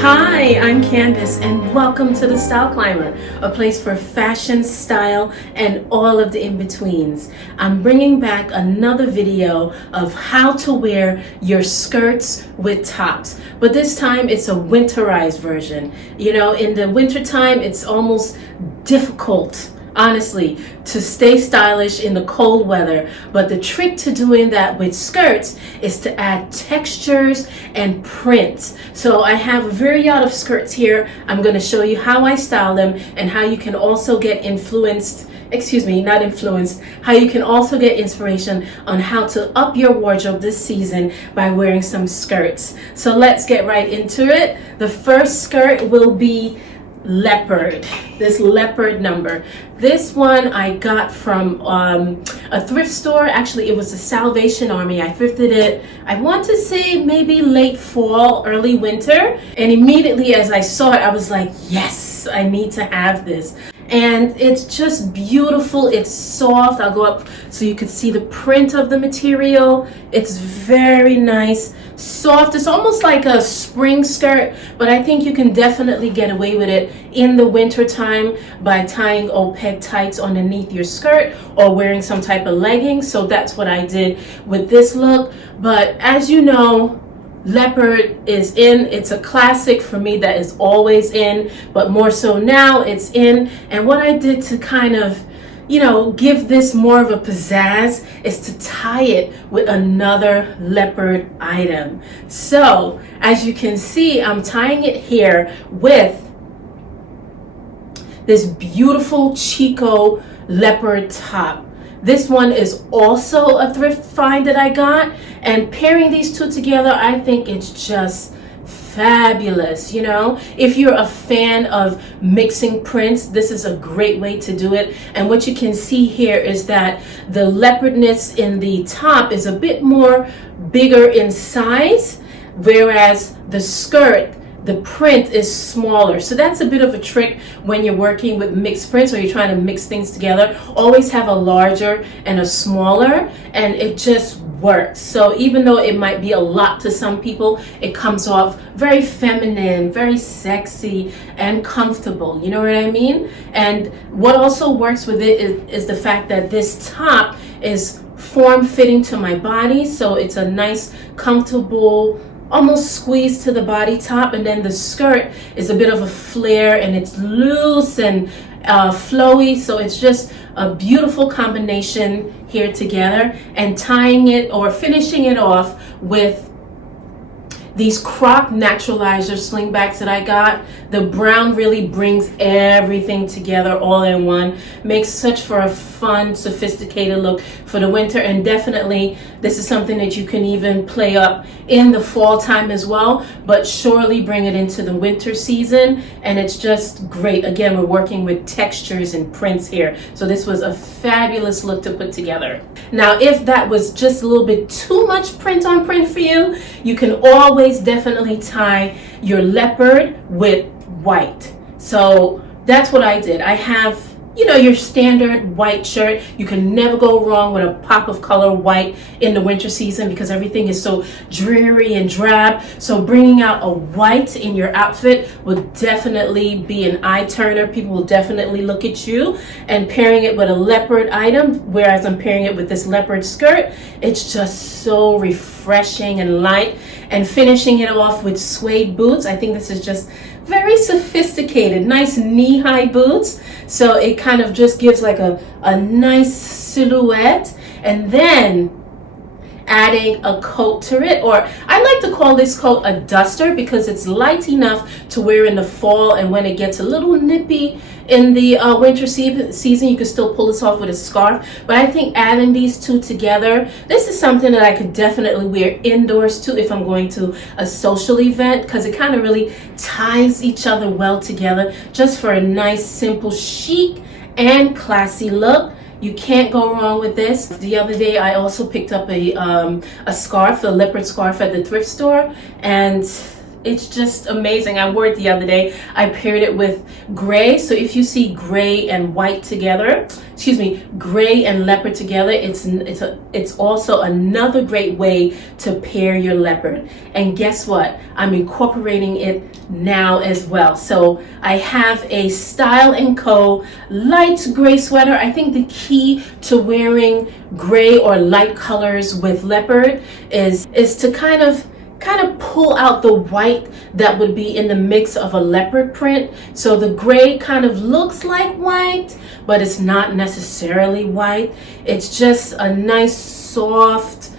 Hi, I'm Candace and welcome to The Style Climber, a place for fashion, style, and all of the in-betweens. I'm bringing back another video of how to wear your skirts with tops, but this time it's a winterized version. You know, in the wintertime, it's almost difficult, honestly, to stay stylish in the cold weather. But the trick to doing that with skirts is to add textures and prints. So I have a variety of skirts here. I'm going to show you how I style them and how you can also get how you can also get inspiration on how to up your wardrobe this season by wearing some skirts. So let's get right into it. The first skirt will be leopard, this leopard number. This one I got from a thrift store. Actually, it was the Salvation Army. I thrifted it, I want to say maybe late fall, early winter, and immediately as I saw it, I was like, yes, I need to have this. And it's just beautiful. It's soft. I'll go up so you can see the print of the material. It's very nice, soft. It's almost like a spring skirt, but I think you can definitely get away with it in the winter time by tying opaque tights underneath your skirt or wearing some type of leggings. So that's what I did with this look. But as you know, leopard is in. It's a classic for me that is always in, but more so now it's in. And what I did to kind of, you know, give this more of a pizzazz is to tie it with another leopard item. So as you can see, I'm tying it here with this beautiful Chico leopard top. This one is also a thrift find that I got, and pairing these two together, I think it's just fabulous. You know, if you're a fan of mixing prints, this is a great way to do it. And what you can see here is that the leopardness in the top is a bit more bigger in size, whereas the skirt, the print is smaller. So that's a bit of a trick when you're working with mixed prints or you're trying to mix things together. Always have a larger and a smaller, and it just works. So even though it might be a lot to some people, it comes off very feminine, very sexy, and comfortable. You know what I mean? And what also works with it is the fact that this top is form-fitting to my body. So it's a nice, comfortable, almost squeezed to the body top, and then the skirt is a bit of a flare and it's loose and flowy. So it's just a beautiful combination here together. And tying it or finishing it off with these crop naturalizer slingbacks that I got. The brown really brings everything together all in one. Makes such for a fun, sophisticated look for the winter. And definitely this is something that you can even play up in the fall time as well, but surely bring it into the winter season. And it's just great. Again, we're working with textures and prints here. So this was a fabulous look to put together. Now, if that was just a little bit too much print on print for you, you can always definitely tie your leopard with white. So that's what I did. I have, you know, your standard white shirt. You can never go wrong with a pop of color white in the winter season because everything is so dreary and drab. So bringing out a white in your outfit will definitely be an eye turner. People will definitely look at you. And pairing it with a leopard item, whereas I'm pairing it with this leopard skirt, it's just so refreshing and light. And finishing it off with suede boots. I think this is just very sophisticated, nice knee-high boots. So it kind of just gives like a nice silhouette. And then adding a coat to it, or I like to call this coat a duster because it's light enough to wear in the fall, and when it gets a little nippy in the winter season, you can still pull this off with a scarf. But I think adding these two together, this is something that I could definitely wear indoors too if I'm going to a social event, because it kind of really ties each other well together, just for a nice, simple, chic and classy look. You can't go wrong with this. The other day I also picked up a scarf, a leopard scarf at the thrift store, and it's just amazing. I wore it the other day. I paired it with gray. So if you see gray and white together, excuse me, gray and leopard together, it's also another great way to pair your leopard. And guess what? I'm incorporating it now as well. So I have a Style & Co. light gray sweater. I think the key to wearing gray or light colors with leopard is to kind of pull out the white that would be in the mix of a leopard print. So the gray kind of looks like white, but it's not necessarily white. It's just a nice soft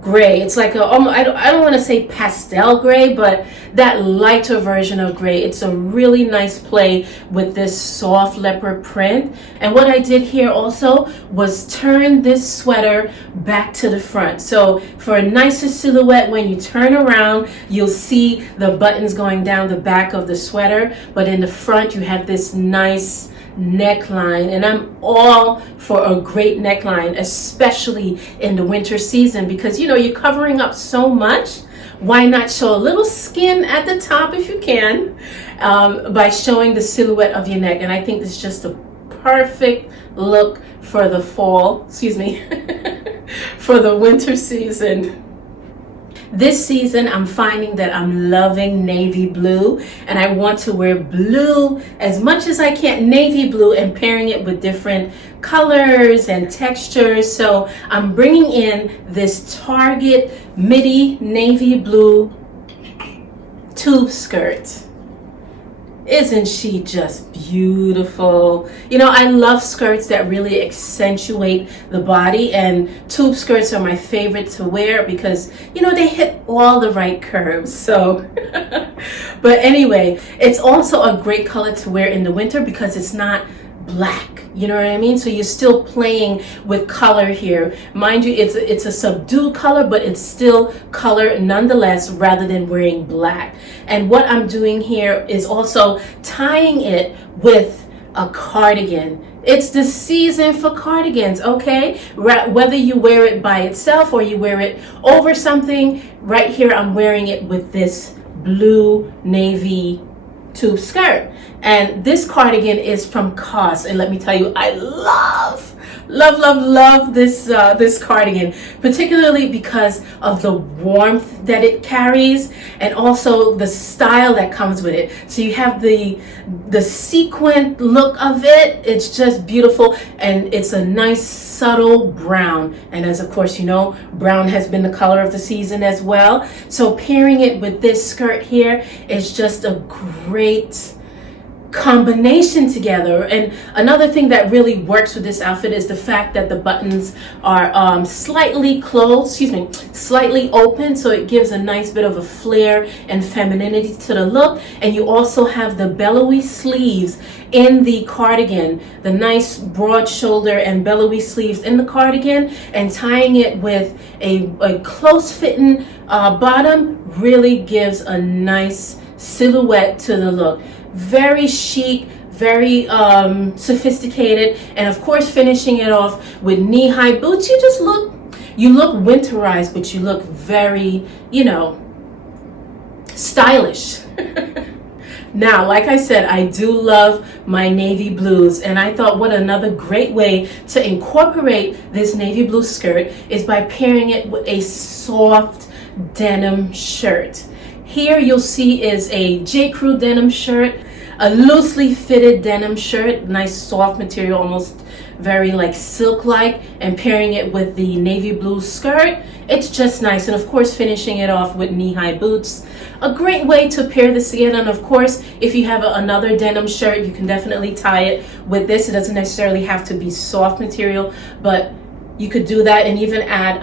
gray. It's like I don't want to say pastel gray, but that lighter version of gray. It's a really nice play with this soft leopard print. And what I did here also was turn this sweater back to the front. So for a nicer silhouette, when you turn around, you'll see the buttons going down the back of the sweater, but in the front you have this nice neckline. And I'm all for a great neckline, especially in the winter season, because you know you're covering up so much. Why not show a little skin at the top if you can, by showing the silhouette of your neck? And I think it's just a perfect look for the fall, excuse me, for the winter season. This season, I'm finding that I'm loving navy blue, and I want to wear blue as much as I can, navy blue, and pairing it with different colors and textures. So I'm bringing in this Target Midi navy blue tube skirt. Isn't she just beautiful? You know, I love skirts that really accentuate the body, and tube skirts are my favorite to wear because, you know, they hit all the right curves. So, but anyway, it's also a great color to wear in the winter because it's not black. You know what I mean? So you're still playing with color here. Mind you, it's a subdued color, but it's still color nonetheless, rather than wearing black. And what I'm doing here is also tying it with a cardigan. It's the season for cardigans, okay? Whether you wear it by itself or you wear it over something, right here I'm wearing it with this blue navy tube skirt. And this cardigan is from COS, and let me tell you, I love this cardigan, particularly because of the warmth that it carries and also the style that comes with it. So you have the sequin look of it. It's just beautiful, and it's a nice subtle brown, and as of course you know, brown has been the color of the season as well. So pairing it with this skirt here is just a great combination together. And another thing that really works with this outfit is the fact that the buttons are slightly open, so it gives a nice bit of a flair and femininity to the look. And you also have the bellowy sleeves in the cardigan, the nice broad shoulder and bellowy sleeves in the cardigan, and tying it with a close fitting bottom really gives a nice silhouette to the look. Very chic, very sophisticated, and of course finishing it off with knee-high boots. You look winterized, but you look very, you know, stylish. Now, like I said, I do love my navy blues, and I thought what another great way to incorporate this navy blue skirt is by pairing it with a soft denim shirt. Here you'll see is a J. Crew denim shirt, a loosely fitted denim shirt, nice soft material, almost very like silk-like, and pairing it with the navy blue skirt. It's just nice, and of course finishing it off with knee-high boots. A great way to pair this together. And of course, if you have another denim shirt, you can definitely tie it with this. It doesn't necessarily have to be soft material, but you could do that and even add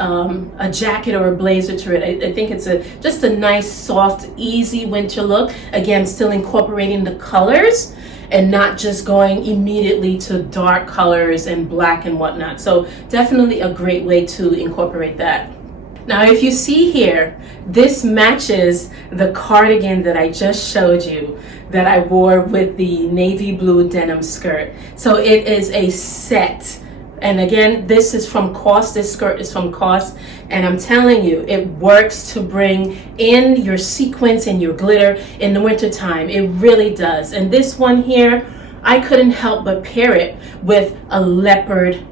a jacket or a blazer to it. I think it's just a nice, soft, easy winter look. Again, still incorporating the colors and not just going immediately to dark colors and black and whatnot. So definitely a great way to incorporate that. Now, if you see here, this matches the cardigan that I just showed you that I wore with the navy blue denim skirt. So it is a set And again, this is from COS. This skirt is from COS. And I'm telling you, it works to bring in your sequins and your glitter in the wintertime. It really does. And this one here, I couldn't help but pair it with a leopard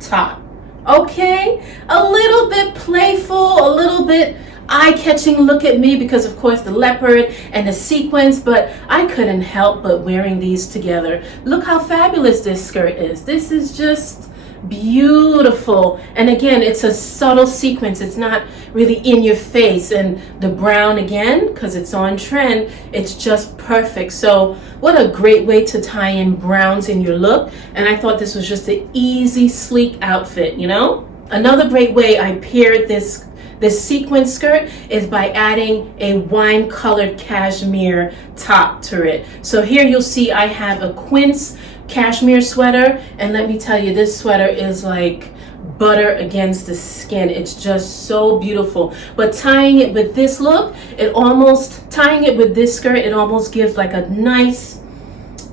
top. Okay? A little bit playful, a little bit eye-catching look at me because of course the leopard and the sequins, but I couldn't help but wearing these together. Look how fabulous this skirt is. This is just beautiful. And again, it's a subtle sequence. It's not really in your face. And the brown, again, because it's on trend, it's just perfect. So what a great way to tie in browns in your look. And I thought this was just an easy, sleek outfit, you know? Another great way I paired this sequin skirt is by adding a wine colored cashmere top to it. So here you'll see I have a quince cashmere sweater, and let me tell you, this sweater is like butter against the skin. It's just so beautiful. But tying it with this look, tying it with this skirt, it almost gives like a nice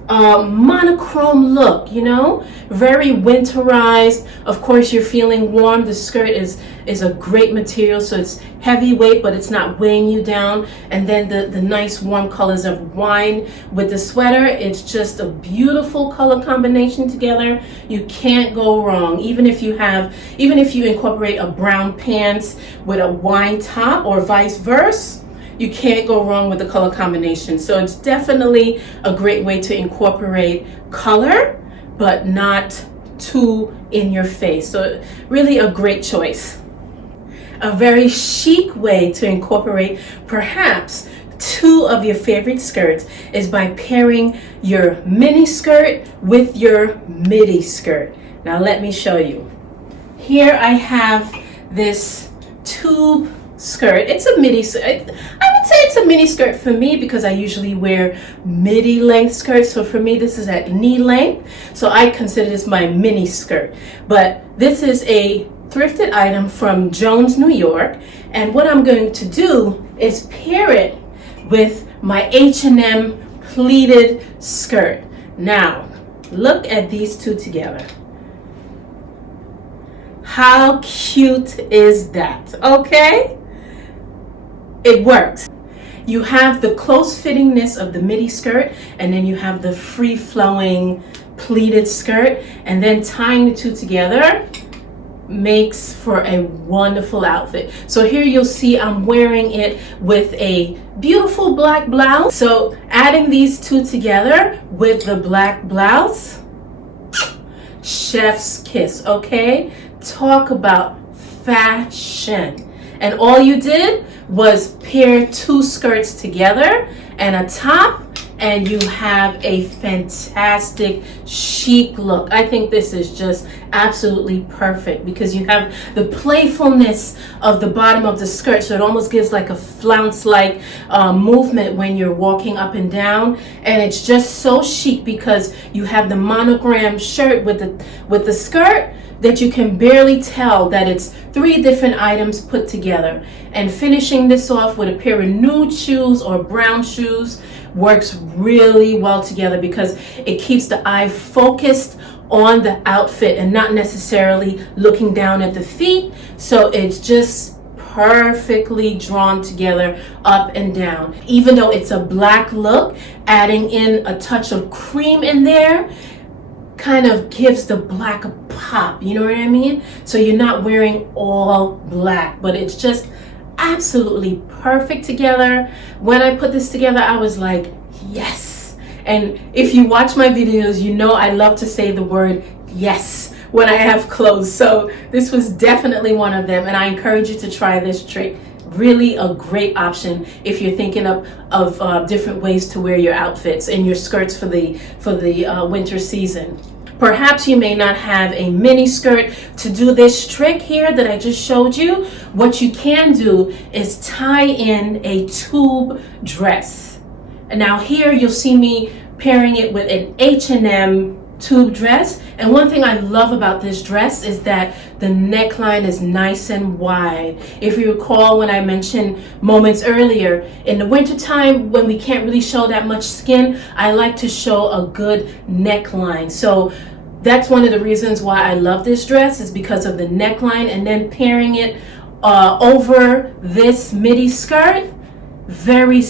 monochrome look, you know, very winterized. Of course, you're feeling warm. The skirt is a great material, so it's heavyweight, but it's not weighing you down. And then the nice warm colors of wine with the sweater, it's just a beautiful color combination together. You can't go wrong. Even if you incorporate a brown pants with a wine top or vice versa, you can't go wrong with the color combination. So it's definitely a great way to incorporate color, but not too in your face. So really a great choice. A very chic way to incorporate perhaps two of your favorite skirts is by pairing your mini skirt with your midi skirt. Now let me show you. Here I have this tube skirt. It's a midi skirt. I would say it's a mini skirt for me because I usually wear midi length skirts. So for me, this is at knee length. So I consider this my mini skirt. But this is a thrifted item from Jones, New York. And what I'm going to do is pair it with my H&M pleated skirt. Now, look at these two together. How cute is that? Okay? It works. You have the close fittingness of the midi skirt, and then you have the free flowing pleated skirt, and then tying the two together makes for a wonderful outfit. So here you'll see I'm wearing it with a beautiful black blouse. So adding these two together with the black blouse, chef's kiss, okay? Talk about fashion. And all you did was pair two skirts together and a top, and you have a fantastic chic look. I think this is just absolutely perfect because you have the playfulness of the bottom of the skirt, so it almost gives like a flounce-like movement when you're walking up and down, and it's just so chic because you have the monogram shirt with the skirt that you can barely tell that it's three different items put together. And finishing this off with a pair of nude shoes or brown shoes works really well together because it keeps the eye focused on the outfit and not necessarily looking down at the feet. So it's just perfectly drawn together up and down. Even though it's a black look, adding in a touch of cream in there kind of gives the black a pop, you know what I mean? So you're not wearing all black, but it's just absolutely perfect together. When I put this together, I was like, yes. And if you watch my videos, you know I love to say the word yes when I have clothes. So this was definitely one of them, and I encourage you to try this trick. Really a great option if you're thinking of different ways to wear your outfits and your skirts for the winter season. Perhaps you may not have a mini skirt to do this trick here that I just showed you. What you can do is tie in a tube dress. And now here you'll see me pairing it with an H&M tube dress. And one thing I love about this dress is that the neckline is nice and wide. If you recall when I mentioned moments earlier, in the wintertime when we can't really show that much skin, I like to show a good neckline. So That's one of the reasons why I love this dress, is because of the neckline, and then pairing it over this midi skirt. Very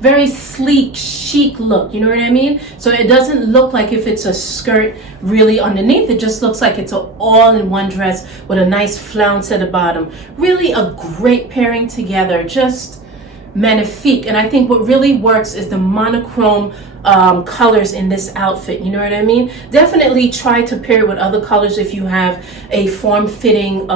very sleek, chic look, you know what I mean? So it doesn't look like if it's a skirt really underneath, it just looks like it's an all-in-one dress with a nice flounce at the bottom. Really a great pairing together, just magnifique. And I think what really works is the monochrome colors in this outfit, you know what I mean? Definitely try to pair it with other colors if you have a form-fitting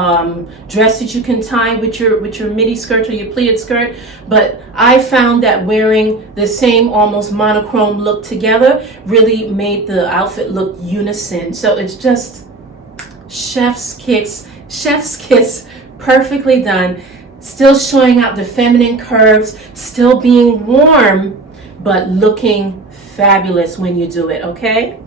dress that you can tie with your midi skirt or your pleated skirt. But I found that wearing the same almost monochrome look together really made the outfit look unison. So it's just chef's kiss, perfectly done. Still showing out the feminine curves, still being warm, but looking fabulous when you do it, okay?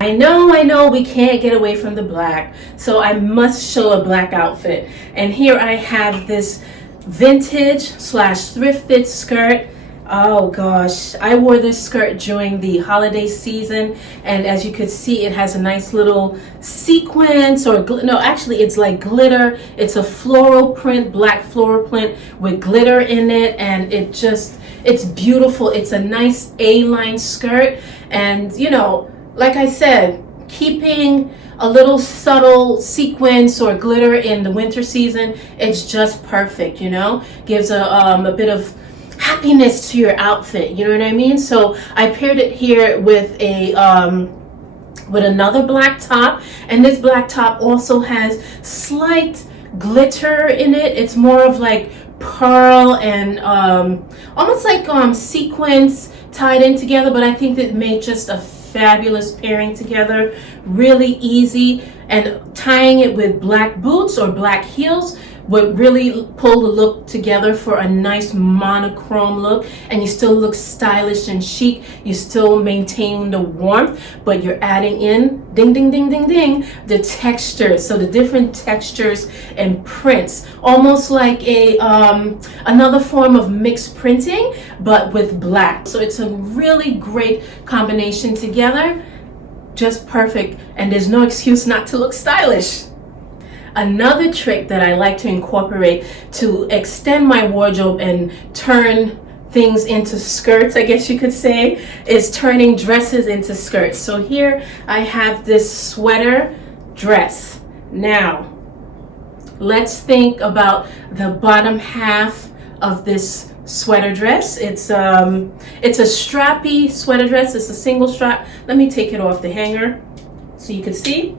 I know we can't get away from the black, so I must show a black outfit. And here I have this vintage slash thrift fit skirt. Oh gosh, I wore this skirt during the holiday season, and as you could see, it has a nice little sequence, or no, actually it's like glitter. It's a floral print, black floral print with glitter in it, and it's beautiful. It's a nice A-line skirt, and you know, like I said, keeping a little subtle sequence or glitter in the winter season, it's just perfect, you know? Gives a bit of happiness to your outfit, you know what I mean? So I paired it here with a with another black top, and this black top also has slight glitter in it. It's more of like pearl and almost like sequins tied in together, but I think that made just a fabulous pairing together. Really easy, and tying it with black boots or black heels would really pull the look together for a nice monochrome look, and you still look stylish and chic. You still maintain the warmth, but you're adding in ding ding ding ding ding the textures, so the different textures and prints, almost like a another form of mixed printing but with black. So it's a really great combination together, just perfect, and there's no excuse not to look stylish. Another trick that I like to incorporate to extend my wardrobe and turn things into skirts, I guess you could say, is turning dresses into skirts. So here I have this sweater dress. Now, let's think about the bottom half of this sweater dress. It's a strappy sweater dress. It's a single strap. Let me take it off the hanger so you can see.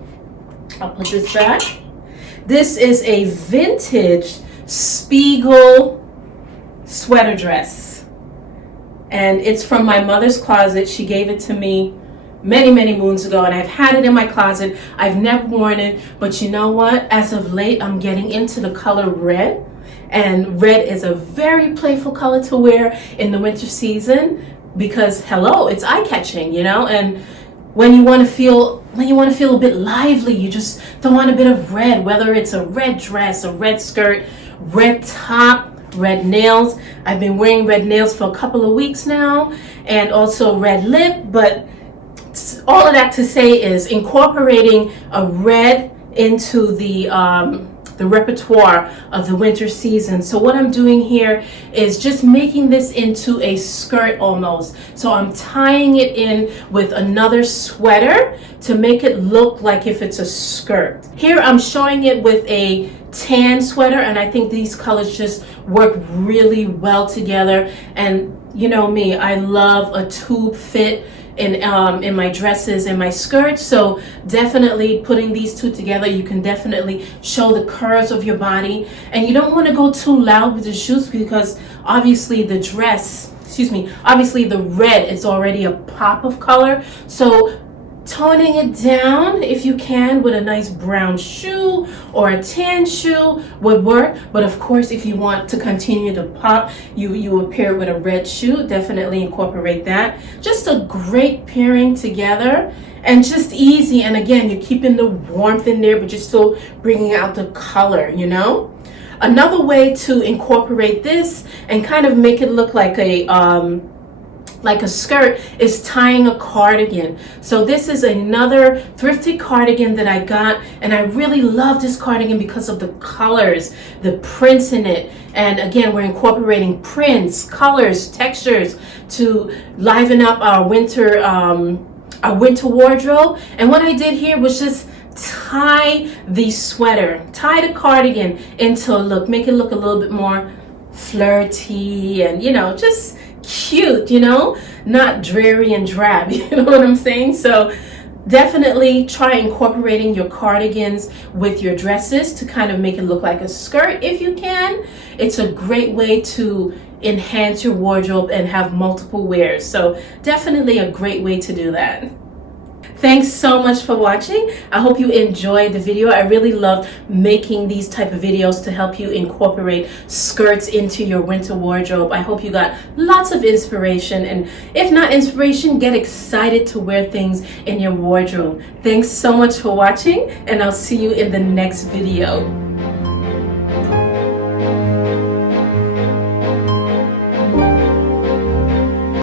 I'll put this back. This is a vintage Spiegel sweater dress, and it's from my mother's closet. She gave it to me many moons ago, and I've had it in my closet. I've never worn it, but you know what? As of late, I'm getting into the color red, and red is a very playful color to wear in the winter season because, hello, it's eye-catching, you know? And when you want to feel a bit lively, you just throw on a bit of red, whether it's a red dress, a red skirt, red top, red nails. I've been wearing red nails for a couple of weeks now, and also red lip. But all of that to say is incorporating a red into the repertoire of the winter season. So what I'm doing here is just making this into a skirt almost. So I'm tying it in with another sweater to make it look like if it's a skirt. Here I'm showing it with a tan sweater, and I think these colors just work really well together. And you know me, I love a tube fit in my dresses and my skirts, so definitely putting these two together, you can definitely show the curves of your body. And you don't want to go too loud with the shoes because obviously the red is already a pop of color, so toning it down if you can with a nice brown shoe or a tan shoe would work. But of course, if you want to continue to pop, you would pair it with a red shoe. Definitely incorporate that. Just a great pairing together, and just easy. And again, you're keeping the warmth in there, but you're still bringing out the color, you know? Another way to incorporate this and kind of make it look like a like a skirt, is tying a cardigan. So this is another thrifted cardigan that I got, and I really love this cardigan because of the colors, the prints in it. And again, we're incorporating prints, colors, textures to liven up our winter wardrobe. And what I did here was just tie the sweater, tie the cardigan into a look, make it look a little bit more flirty and, you know, just cute, you know, not dreary and drab, you know what I'm saying? So definitely try incorporating your cardigans with your dresses to kind of make it look like a skirt if you can. It's a great way to enhance your wardrobe and have multiple wears. So definitely a great way to do that. Thanks so much for watching. I hope you enjoyed the video. I really love making these type of videos to help you incorporate skirts into your winter wardrobe. I hope you got lots of inspiration, and if not inspiration, get excited to wear things in your wardrobe. Thanks so much for watching, and I'll see you in the next video.